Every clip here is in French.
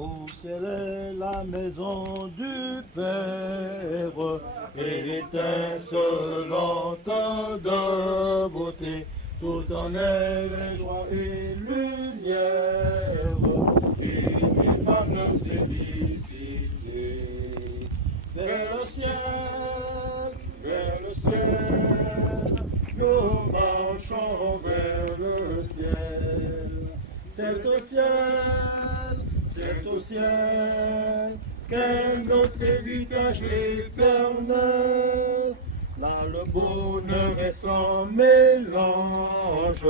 Au ciel est la maison du Père, étincelante de beauté, tout en elle joie et lumière, et par nos félicités. Vers le ciel, nous marchons vers le ciel. C'est au ciel, c'est au ciel, qu'est notre héritage éternel. Là le bonheur est sans mélange,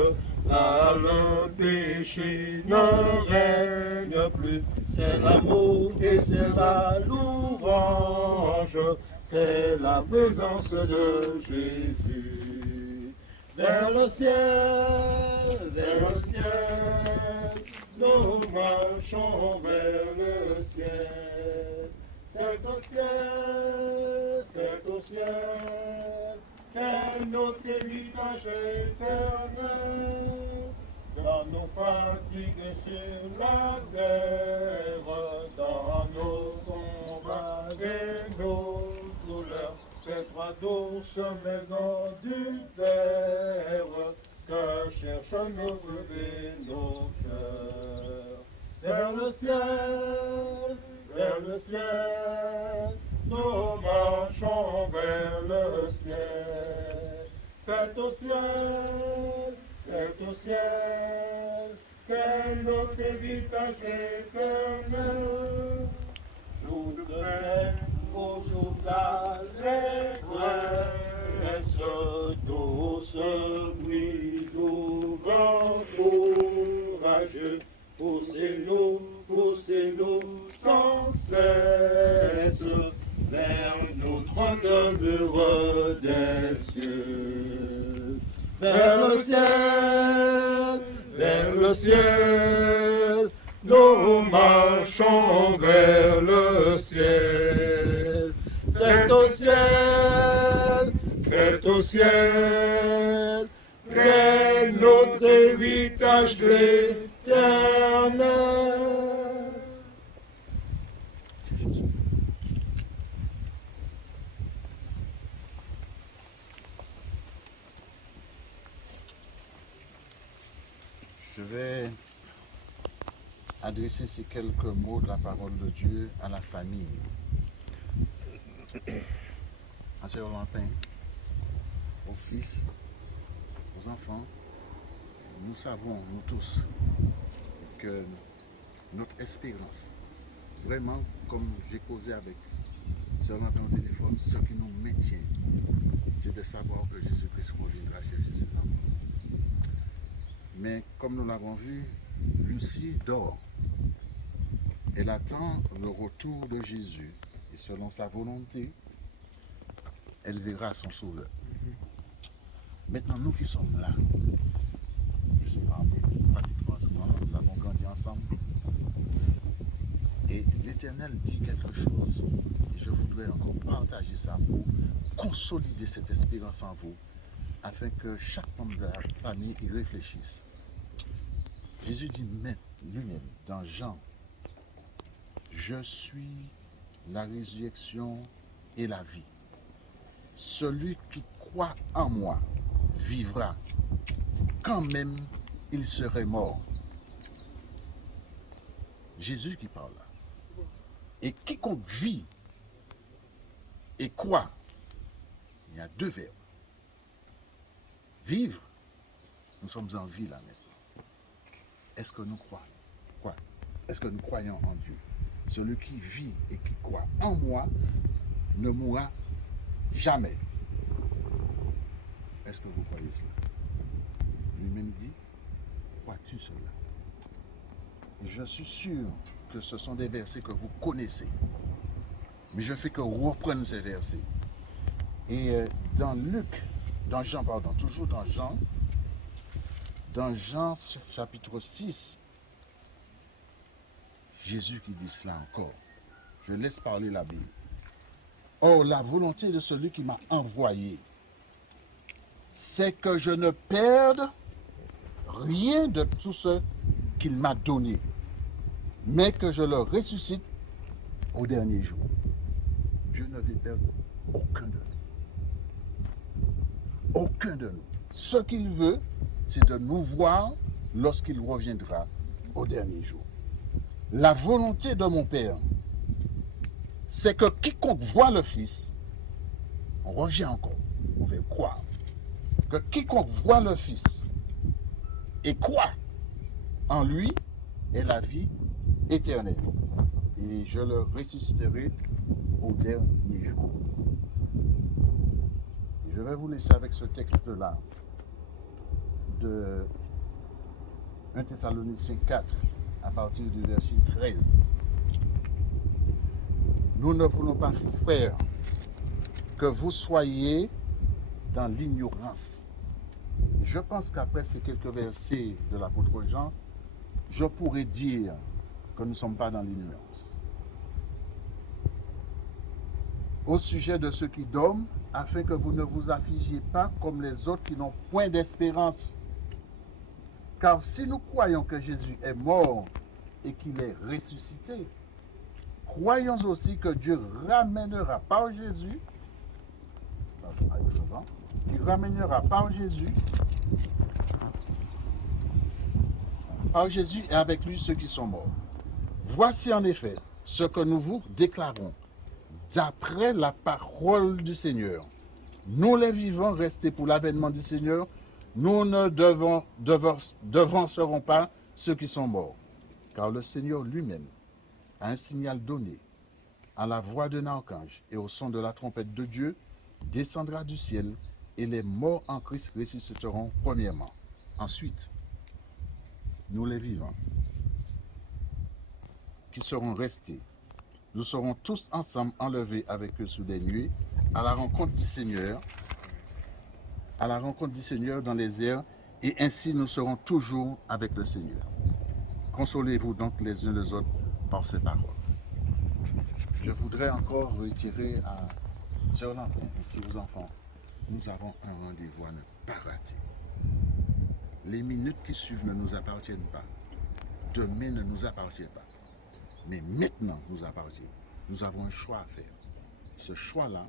là le péché ne règne plus. C'est l'amour et c'est la louange, c'est la présence de Jésus. Vers le ciel, nous marchons vers le ciel. C'est au ciel, qu'est notre héritage éternel. dans nos fatigues sur la terre, dans nos combats et nos douleurs, c'est toi douce maison du Père, que cherchent nos yeux et nos cœurs. Vers le ciel, nous marchons vers le ciel. C'est au ciel, qu'est notre héritage éternel. Jour de paix, au jour d'allégresse, douce brise au vent courageux, poussez-nous sans cesse vers notre demeure des cieux. Vers le ciel, nous marchons vers le ciel. C'est au ciel, qu'est notre héritage éternel. Je vais adresser ces quelques mots de la parole de Dieu à la famille. À Sœur Lampin, aux fils, aux enfants, nous savons, nous tous, que notre espérance, vraiment, comme j'ai causé avec Sœur Lampin au téléphone, ce qui nous maintient, c'est de savoir que Jésus-Christ reviendra chercher ses enfants. Mais comme nous l'avons vu, Lucie dort. Elle attend le retour de Jésus et selon sa volonté, elle verra son sauveur. Maintenant, nous qui sommes là, je suis rentré pratiquement souvent, nous avons grandi ensemble. Et l'Éternel dit quelque chose. Et je voudrais encore partager ça pour consolider cette espérance en vous, afin que chaque membre de la famille y réfléchisse. Jésus dit lui-même dans Jean, je suis la résurrection et la vie. Celui qui croit en moi vivra, quand même il serait mort. Jésus qui parle là. Et quiconque vit et croit, il y a deux verbes. Vivre, nous sommes en vie là maintenant. Est-ce que nous croyons? Quoi? Est-ce que nous croyons en Dieu? Celui qui vit et qui croit en moi ne mourra jamais. Est-ce que vous croyez cela? Lui-même dit, crois-tu cela? Et je suis sûr que ce sont des versets que vous connaissez. Mais je fais que reprendre ces versets. Et dans Jean chapitre 6, Jésus qui dit cela encore. Je laisse parler la Bible. Or, la volonté de celui qui m'a envoyé, c'est que je ne perde rien de tout ce qu'il m'a donné, mais que je le ressuscite au dernier jour. Je ne vais perdre aucun de nous. Aucun de nous. Ce qu'il veut, c'est de nous voir lorsqu'il reviendra au dernier jour. La volonté de mon Père, c'est que quiconque voit le Fils, on revient encore, on veut croire, que quiconque voit le Fils et croit en lui ait la vie éternelle. Et je le ressusciterai au dernier jour. Et je vais vous laisser avec ce texte-là de 1 Thessaloniciens 4 à partir du verset 13. Nous ne voulons pas, frères, que vous soyez dans l'ignorance. Je pense qu'après ces quelques versets de l'apôtre Jean, je pourrais dire que nous ne sommes pas dans l'ignorance. Au sujet de ceux qui dorment, afin que vous ne vous affligiez pas comme les autres qui n'ont point d'espérance. Car si nous croyons que Jésus est mort et qu'il est ressuscité, croyons aussi que Dieu ramènera par Jésus, il ramènera par Jésus et avec lui ceux qui sont morts. Voici en effet ce que nous vous déclarons d'après la parole du Seigneur. Nous les vivants restés pour l'avènement du Seigneur, nous ne devancerons pas ceux qui sont morts. Car le Seigneur lui-même a un signal donné à la voix d'un archange et au son de la trompette de Dieu, descendra du ciel et les morts en Christ ressusciteront premièrement. Ensuite, nous les vivants qui seront restés, nous serons tous ensemble enlevés avec eux sous des nuées à la rencontre du Seigneur, dans les airs, et ainsi nous serons toujours avec le Seigneur. Consolez-vous donc les uns les autres par ces paroles. Je voudrais encore retirer à Sœur Lampin ainsi aux enfants, nous avons un rendez-vous à ne pas rater. Les minutes qui suivent ne nous appartiennent pas. Demain ne nous appartient pas. Mais maintenant nous appartient. Nous avons un choix à faire. Ce choix-là,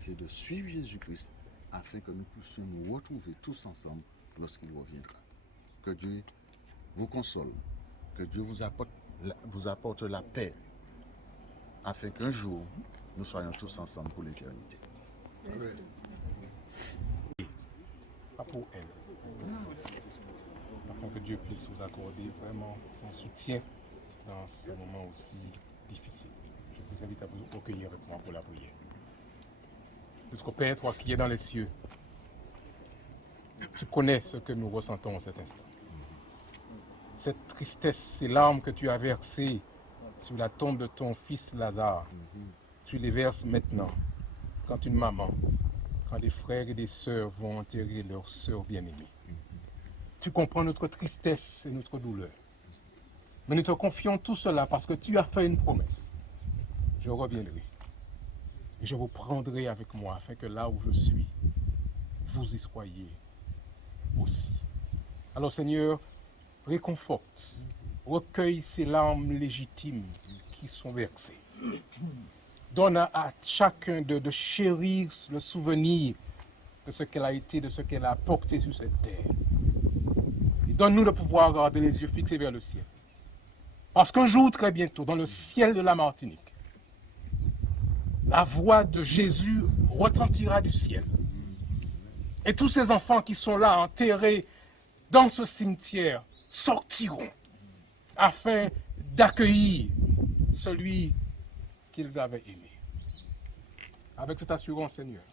c'est de suivre Jésus-Christ afin que nous puissions nous retrouver tous ensemble lorsqu'il reviendra. Que Dieu vous console, que Dieu vous apporte la paix afin qu'un jour nous soyons tous ensemble pour l'éternité. Pas pour elle. Afin que Dieu puisse vous accorder vraiment son soutien dans ce moment aussi difficile. Je vous invite à vous recueillir avec moi pour la prière. Notre Père, toi qui es dans les cieux, tu connais ce que nous ressentons en cet instant. Cette tristesse, ces larmes que tu as versées sur la tombe de ton fils Lazare, tu les verses maintenant, quand une maman, quand des frères et des sœurs vont enterrer leur sœur bien-aimée. Tu comprends notre tristesse et notre douleur. Mais nous te confions tout cela parce que tu as fait une promesse. Je reviendrai. Et je vous prendrai avec moi afin que là où je suis, vous y soyez aussi. Alors Seigneur, réconforte, recueille ces larmes légitimes qui sont versées. Donne à chacun de chérir le souvenir de ce qu'elle a été, de ce qu'elle a apporté sur cette terre. Et donne-nous le pouvoir garder les yeux fixés vers le ciel. Parce qu'un jour, très bientôt, dans le ciel de la Martinique, la voix de Jésus retentira du ciel. Et tous ces enfants qui sont là, enterrés dans ce cimetière, sortiront afin d'accueillir celui qu'ils avaient aimé. Avec cette assurance, Seigneur,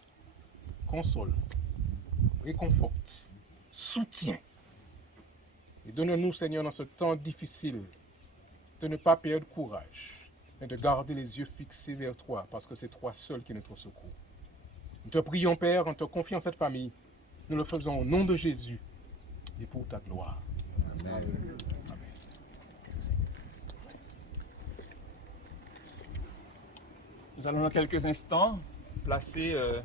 console, réconforte, soutiens. Et donne-nous, Seigneur, dans ce temps difficile, de ne pas perdre courage, mais de garder les yeux fixés vers toi, parce que c'est toi seul qui est notre secours. Nous te prions, Père, en te confiant cette famille. Nous le faisons au nom de Jésus et pour ta gloire. Amen. Amen. Nous allons dans quelques instants placer le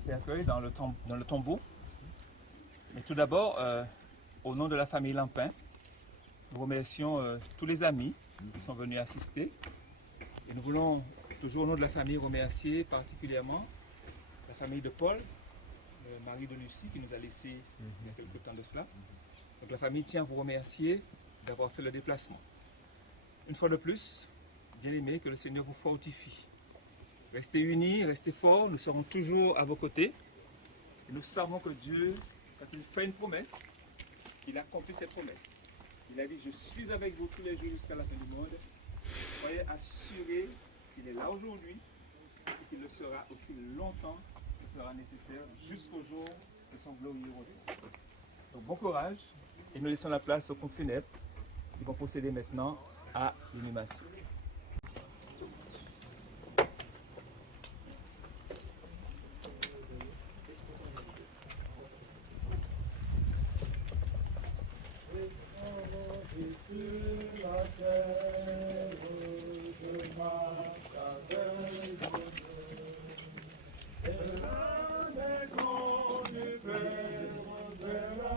cercueil dans le tombeau. Mais tout d'abord, au nom de la famille Lampin, nous remercions tous les amis qui sont venus assister. Et nous voulons toujours au nom de la famille remercier particulièrement la famille de Paul, le mari de Lucie qui nous a laissé il y a quelque temps de cela. Donc la famille tient à vous remercier d'avoir fait le déplacement. Une fois de plus, bien aimés, que le Seigneur vous fortifie. Restez unis, restez forts, nous serons toujours à vos côtés. Et nous savons que Dieu, quand il fait une promesse, il accomplit ses promesses. Il a dit, je suis avec vous tous les jours jusqu'à la fin du monde. Soyez assurés qu'il est là aujourd'hui et qu'il le sera aussi longtemps que ce sera nécessaire jusqu'au jour de son glorieux retour. Donc bon courage et nous laissons la place au compte funèbre qui vont procéder maintenant à l'inhumation. La maison du Père, vers la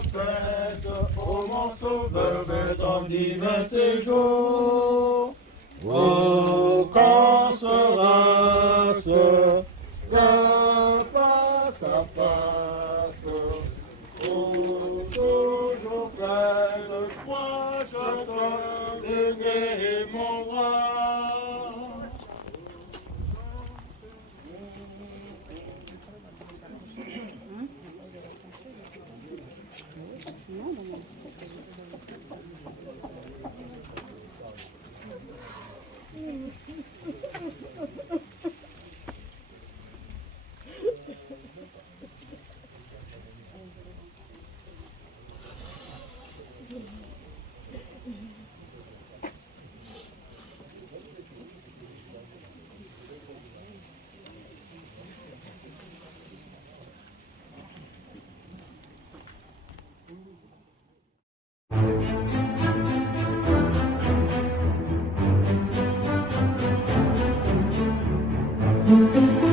sans cesse, ô mon sauveur, vers ton divin séjour. Oh, quand sera-ce de face à face? Oh, toujours près de toi, je te bénis, mon roi. Thank you.